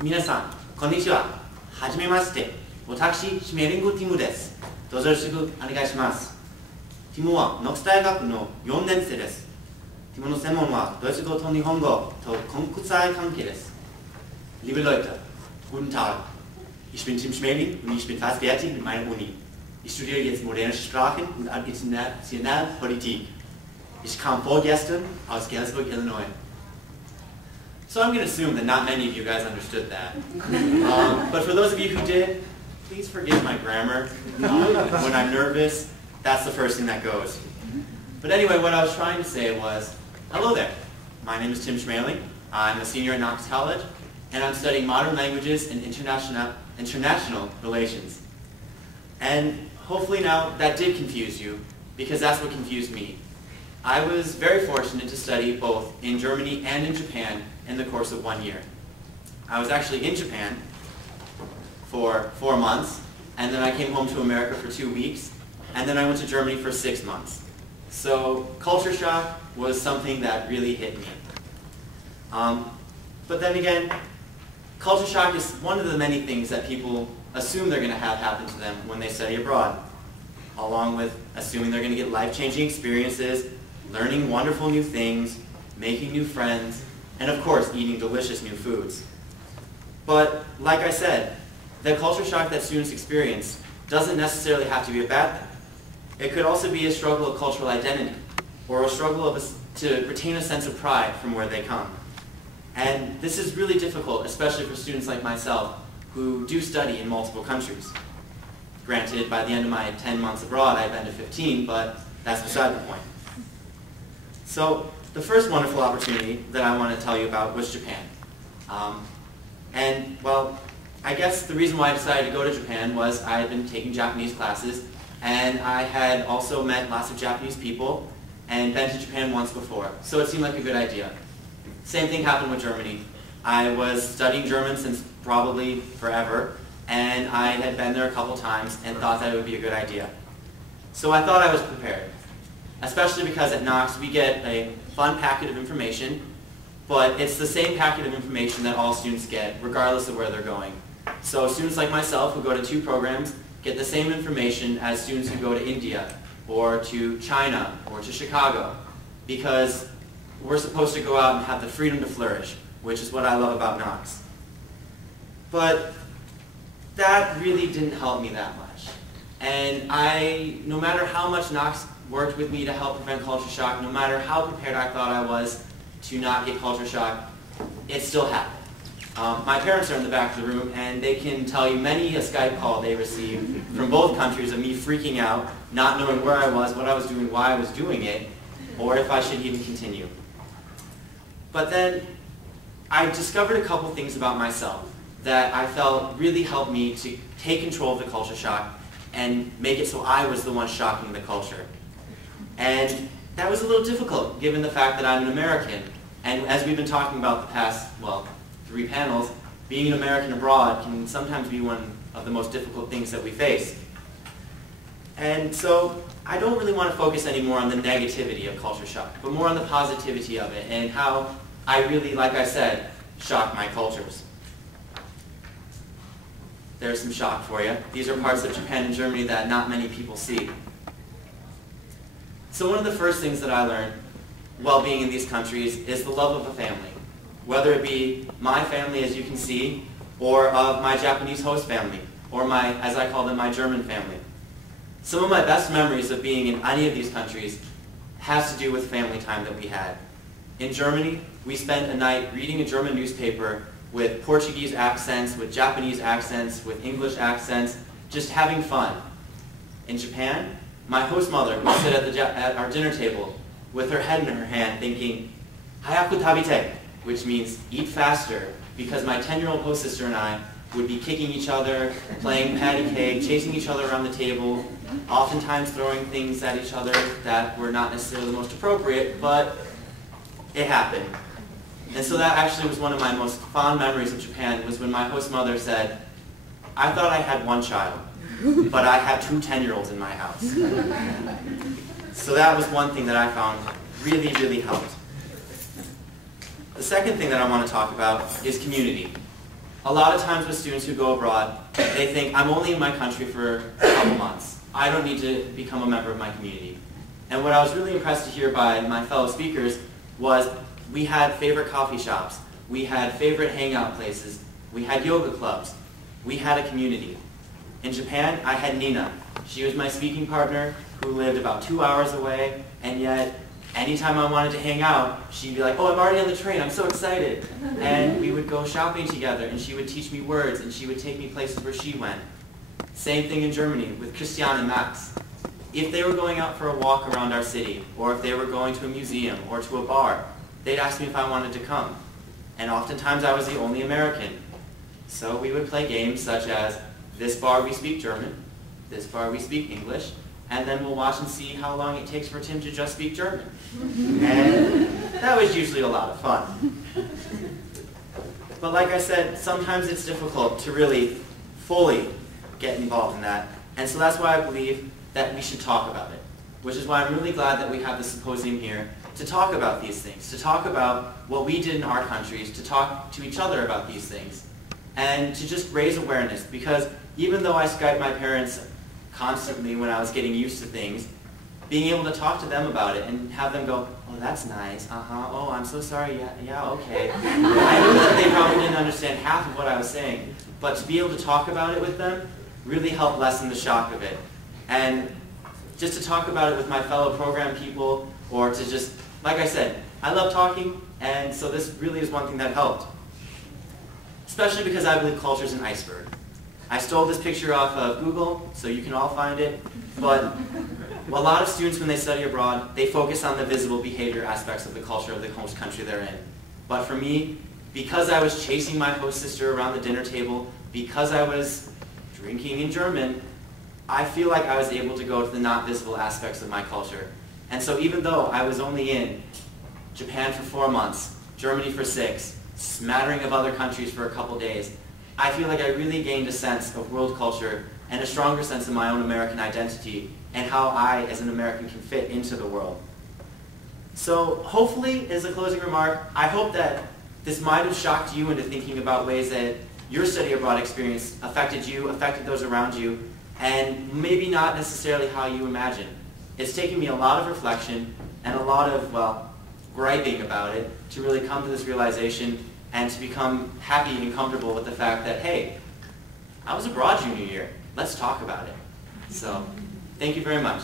皆さん、こんにちは。はじめまして。私、シュメリングティムです。どうぞよろしくお願いします。ティムはノックス大学の4年生です。ティムの専門はドイツ語と日本語と国際関係です。Liebe Leute, guten Tag. Ich bin Tim Schmeling und ich bin fast fertig mit meiner Uni. Ich studiere jetzt moderne Sprachen und internationale Politik. Ich kam vorgestern aus Galesburg, Illinois. So I'm going to assume that not many of you guys understood that. But for those of you who did, please forgive my grammar. When I'm nervous, that's the first thing that goes. But anyway, what I was trying to say was, hello there. My name is Tim Schmeling. I'm a senior at Knox College, and I'm studying modern languages and international relations. And hopefully now that did confuse you, because that's what confused me. I was very fortunate to study both in Germany and in Japan in the course of 1 year. I was actually in Japan for 4 months, and then I came home to America for 2 weeks, and then I went to Germany for 6 months. So culture shock was something that really hit me. But then again, culture shock is one of the many things that people assume they're going to have happen to them when they study abroad, along with assuming they're going to get life-changing experiences, learning wonderful new things, making new friends, and of course, eating delicious new foods. But like I said, the culture shock that students experience doesn't necessarily have to be a bad thing. It could also be a struggle of cultural identity, or a struggle to retain a sense of pride from where they come. And this is really difficult, especially for students like myself, who do study in multiple countries. Granted, by the end of my 10 months abroad, I've been to 15, but that's beside the point. So, the first wonderful opportunity that I want to tell you about was Japan. Well, I guess the reason why I decided to go to Japan was I had been taking Japanese classes, and I had also met lots of Japanese people, and been to Japan once before, so it seemed like a good idea. Same thing happened with Germany. I was studying German since probably forever, and I had been there a couple times and thought that it would be a good idea. So I thought I was prepared, especially because at Knox we get a fun packet of information, but it's the same packet of information that all students get, regardless of where they're going. So students like myself who go to 2 programs get the same information as students who go to India, or to China, or to Chicago, because we're supposed to go out and have the freedom to flourish, which is what I love about Knox. But that really didn't help me that much. And no matter how much Knox worked with me to help prevent culture shock, no matter how prepared I thought I was to not get culture shock, it still happened. My parents are in the back of the room, and they can tell you many a Skype call they received from both countries of me freaking out, not knowing where I was, what I was doing, why I was doing it, or if I should even continue. But then I discovered a couple things about myself that I felt really helped me to take control of the culture shock and make it so I was the one shocking the culture. And that was a little difficult given the fact that I'm an American. And as we've been talking about the past, 3 panels, being an American abroad can sometimes be one of the most difficult things that we face. And so I don't really want to focus anymore on the negativity of culture shock, but more on the positivity of it and how I really, like I said, shock my cultures. There's some shock for you. These are parts of Japan and Germany that not many people see. So one of the first things that I learned while being in these countries is the love of a family. Whether it be my family, as you can see, or of my Japanese host family, or my, as I call them, my German family. Some of my best memories of being in any of these countries has to do with family time that we had. In Germany, we spent a night reading a German newspaper with Portuguese accents, with Japanese accents, with English accents, just having fun. In Japan, my host mother would sit at our dinner table with her head in her hand thinking, "Hayaku tabite," which means eat faster, because my 10-year-old host sister and I would be kicking each other, playing patty cake, chasing each other around the table, oftentimes throwing things at each other that were not necessarily the most appropriate, but it happened. And so that actually was one of my most fond memories of Japan, was when my host mother said, "I thought I had 1 child, but I have 2 10-year-olds in my house." So that was one thing that I found really, really helped. The second thing that I want to talk about is community. a lot of times with students who go abroad, they think, I'm only in my country for a couple months. I don't need to become a member of my community. And what I was really impressed to hear by my fellow speakers was we had favorite coffee shops, we had favorite hangout places, we had yoga clubs, we had a community. In Japan, I had Nina. She was my speaking partner who lived about 2 hours away, and yet anytime I wanted to hang out, she'd be like, oh, I'm already on the train, I'm so excited. And we would go shopping together, and she would teach me words, and she would take me places where she went. Same thing in Germany with Christian and Max. If they were going out for a walk around our city, or if they were going to a museum or to a bar, they'd ask me if I wanted to come. And oftentimes I was the only American. So we would play games such as, this bar we speak German, this bar we speak English, and then we'll watch and see how long it takes for Tim to just speak German. And that was usually a lot of fun. But like I said, sometimes it's difficult to really fully get involved in that. And so that's why I believe that we should talk about it, which is why I'm really glad that we have the symposium here to talk about these things, to talk about what we did in our countries, to talk to each other about these things, and to just raise awareness. Because even though I Skyped my parents constantly when I was getting used to things, being able to talk to them about it and have them go, oh, that's nice, oh, I'm so sorry, yeah, okay. I knew that they probably didn't understand half of what I was saying, but to be able to talk about it with them really helped lessen the shock of it. And just to talk about it with my fellow program people, or to just, like I said, I love talking, and so this really is one thing that helped. Especially because I believe culture is an iceberg. I stole this picture off of Google, so you can all find it, but a lot of students when they study abroad, they focus on the visible behavior aspects of the culture of the host country they're in. But for me, because I was chasing my host sister around the dinner table, because I was drinking in German, I feel like I was able to go to the not visible aspects of my culture. And so even though I was only in Japan for 4 months, Germany for 6, smattering of other countries for a couple days, I feel like I really gained a sense of world culture and a stronger sense of my own American identity and how I, as an American, can fit into the world. So hopefully, as a closing remark, I hope that this might have shocked you into thinking about ways that your study abroad experience affected you, affected those around you, and maybe not necessarily how you imagine. It's taken me a lot of reflection and a lot of, well, griping about it to really come to this realization and to become happy and comfortable with the fact that, hey, I was abroad junior year. Let's talk about it. So, thank you very much.